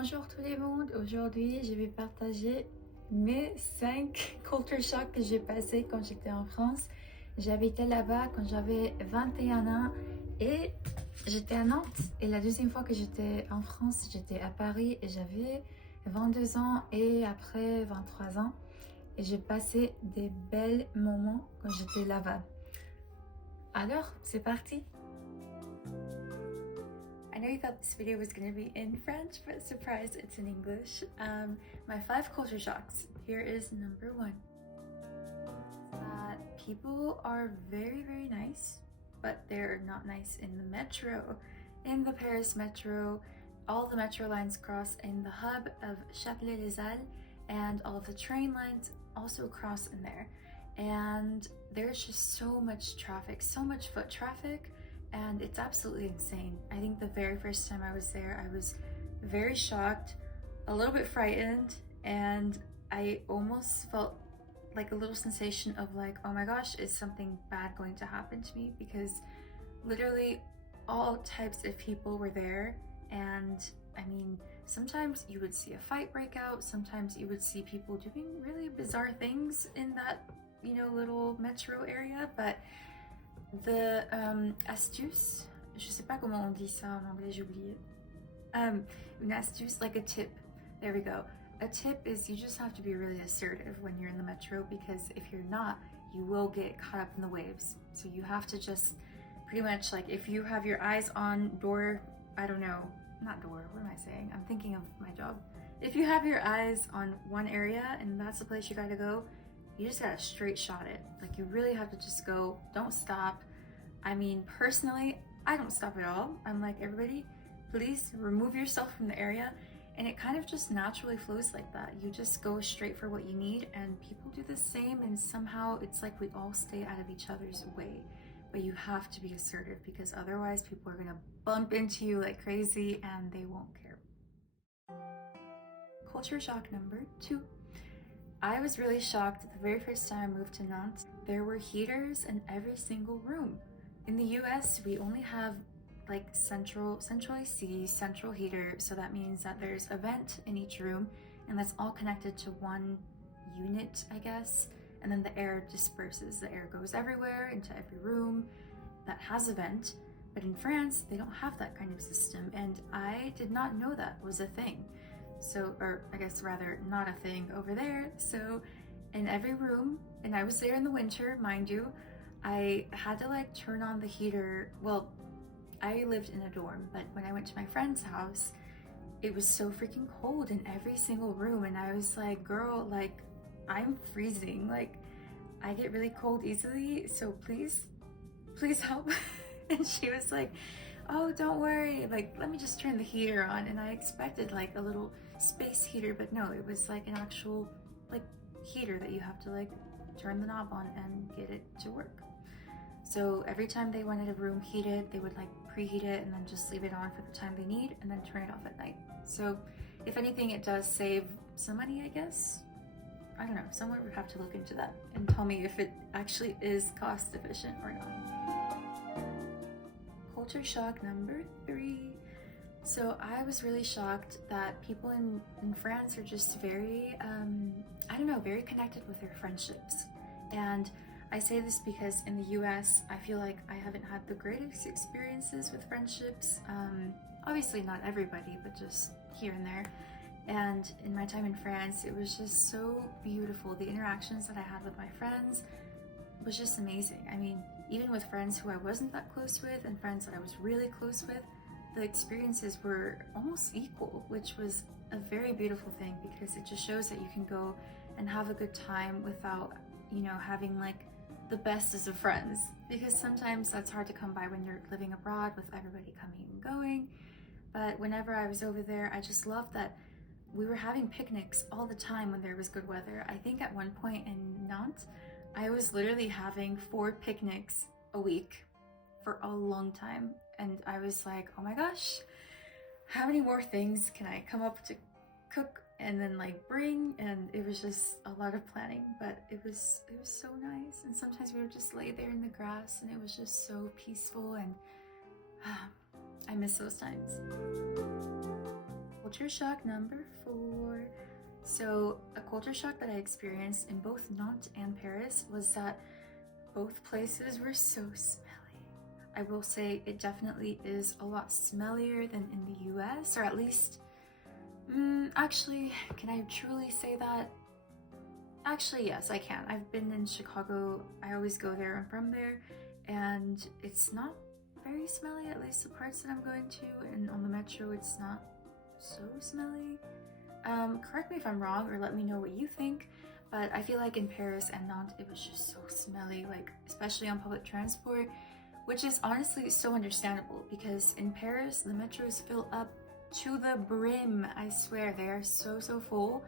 Bonjour tout le monde, aujourd'hui je vais partager mes 5 culture shocks que j'ai passés quand j'étais en France. J'habitais là-bas quand j'avais 21 ans et j'étais à Nantes. Et la deuxième fois que j'étais en France, j'étais à Paris et j'avais 22 ans et après 23 ans. Et j'ai passé des belles moments quand j'étais là-bas. Alors, c'est parti! I know you thought this video was going to be in French, but surprise, it's in English. My 5 culture shocks. Here is number 1. People are very, very nice, but they're not nice in the metro. In the Paris metro, all the metro lines cross in the hub of Châtelet-les-Halles, and all of the train lines also cross in there. And there's just so much traffic, so much foot traffic, and it's absolutely insane. I think the very first time I was there, I was very shocked, a little bit frightened, and I almost felt like a little sensation of like, oh my gosh, is something bad going to happen to me? Because literally all types of people were there, and I mean, sometimes you would see a fight break out, sometimes you would see people doing really bizarre things in that, you know, little metro area, but the astuce, je sais pas comment on dit ça en anglais, j'ai oublié. Une astuce, like a tip. There we go. A tip is you just have to be really assertive when you're in the metro, because if you're not, you will get caught up in the waves. So you have to just pretty much, like, if you have your eyes on door, I don't know, not door, what am I saying? I'm thinking of my job. If you have your eyes on one area and that's the place you gotta go, you just gotta straight shot it. Like, you really have to just go, don't stop. I mean, personally, I don't stop at all. I'm like, everybody, please remove yourself from the area. And it kind of just naturally flows like that. You just go straight for what you need, and people do the same, and somehow it's like we all stay out of each other's way. But you have to be assertive, because otherwise people are gonna bump into you like crazy and they won't care. Culture shock number 2. I was really shocked the very first time I moved to Nantes. There were heaters in every single room. In the US, we only have like central AC, central heater, so that means that there's a vent in each room, and that's all connected to one unit, I guess, and then the air disperses. The air goes everywhere into every room that has a vent. But in France, they don't have that kind of system, and I did not know that was a thing. So, or I guess rather not a thing over there. So in every room, and I was there in the winter, mind you, I had to like turn on the heater. Well, I lived in a dorm, but when I went to my friend's house, it was so freaking cold in every single room, and I was like, girl, like, I'm freezing. Like, I get really cold easily, so please help. And she was like, oh, don't worry, like, let me just turn the heater on. And I expected like a little space heater, but no, it was like an actual like heater that you have to like turn the knob on and get it to work. So every time they wanted a room heated, they would like preheat it and then just leave it on for the time they need and then turn it off at night. So if anything, it does save some money, I guess. I don't know, someone would have to look into that and tell me if it actually is cost efficient or not. Culture shock number 3. So I was really shocked that people in France are just very, I don't know, very connected with their friendships. And I say this because in the US, I feel like I haven't had the greatest experiences with friendships. Obviously not everybody, but just here and there. And in my time in France, it was just so beautiful. The interactions that I had with my friends was just amazing. I mean, even with friends who I wasn't that close with and friends that I was really close with, the experiences were almost equal, which was a very beautiful thing, because it just shows that you can go and have a good time without, you know, having like the bestest of friends, because sometimes that's hard to come by when you're living abroad with everybody coming and going. But whenever I was over there, I just loved that we were having picnics all the time when there was good weather. I think at one point in Nantes, I was literally having 4 picnics a week for a long time, and I was like, oh my gosh, how many more things can I come up to cook and then like bring? And it was just a lot of planning, but it was so nice. And sometimes we would just lay there in the grass, and it was just so peaceful, and I miss those times. Culture shock number 4. So a culture shock that I experienced in both Nantes and Paris was that both places were so smelly. I will say it definitely is a lot smellier than in the US, or at least, actually, can I truly say that? Actually, yes, I can. I've been in Chicago. I always go there. I'm from there, and it's not very smelly, at least the parts that I'm going to, and on the metro it's not so smelly. Correct me if I'm wrong or let me know what you think, but I feel like in Paris and Nantes it was just so smelly, like especially on public transport, which is honestly so understandable because in Paris the metros fill up to the brim. I swear they are so full,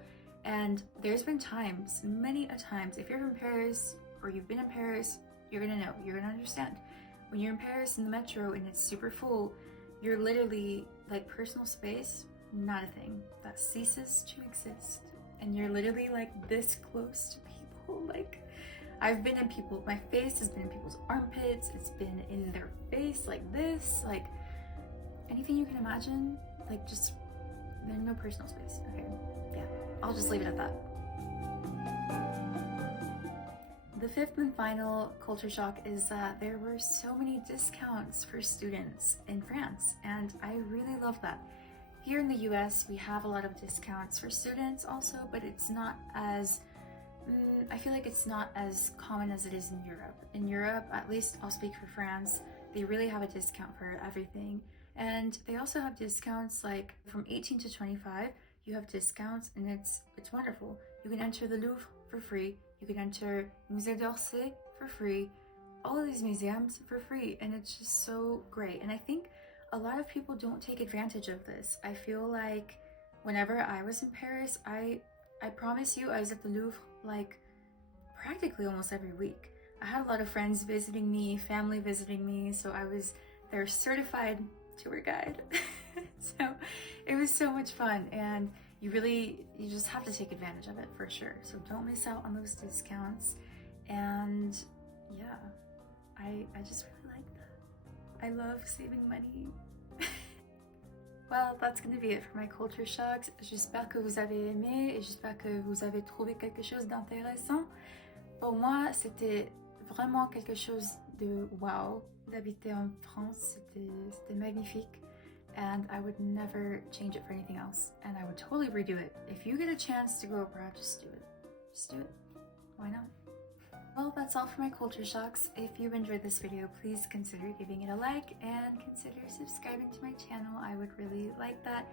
and there's been times, many a times, if you're from Paris or you've been in Paris, you're gonna know, you're gonna understand. When you're in Paris in the metro and it's super full, you're literally like personal space, not a thing. That ceases to exist. And you're literally like this close to people. Like I've been in people, my face has been in people's armpits, it's been in their face like this, like anything you can imagine, like just, there's no personal space. Okay, yeah, I'll just leave it at that. The fifth and final culture shock is that there were so many discounts for students in France, and I really love that. Here in the US, we have a lot of discounts for students also, but it's not as, I feel like it's not as common as it is in Europe. In Europe, at least I'll speak for France, they really have a discount for everything. And they also have discounts like from 18 to 25, you have discounts, and it's wonderful. You can enter the Louvre for free. You can enter Musée d'Orsay for free, all of these museums for free, and it's just so great. And I think a lot of people don't take advantage of this. I feel like whenever I was in Paris, I promise you, I was at the Louvre like practically almost every week. I had a lot of friends visiting me, family visiting me, so I was their certified tour guide. So it was so much fun, and you just have to take advantage of it for sure. So don't miss out on those discounts. And yeah, I just really like that. I love saving money. Well, that's gonna be it for my culture shocks. J'espère que vous avez aimé et j'espère que vous avez trouvé quelque chose d'intéressant. Pour moi, c'était vraiment quelque chose de wow d'habiter en France. C'était magnifique. And I would never change it for anything else. And I would totally redo it. If you get a chance to go abroad, just do it. Just do it. Why not? Well, that's all for my culture shocks. If you enjoyed this video, please consider giving it a like and consider subscribing to my channel. I would really like that.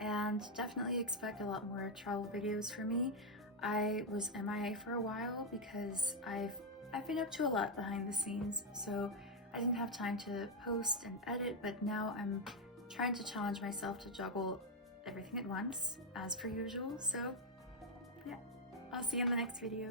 And definitely expect a lot more travel videos from me. I was MIA for a while because I've been up to a lot behind the scenes, so I didn't have time to post and edit, but now I'm trying to challenge myself to juggle everything at once, as per usual. So yeah, I'll see you in the next video.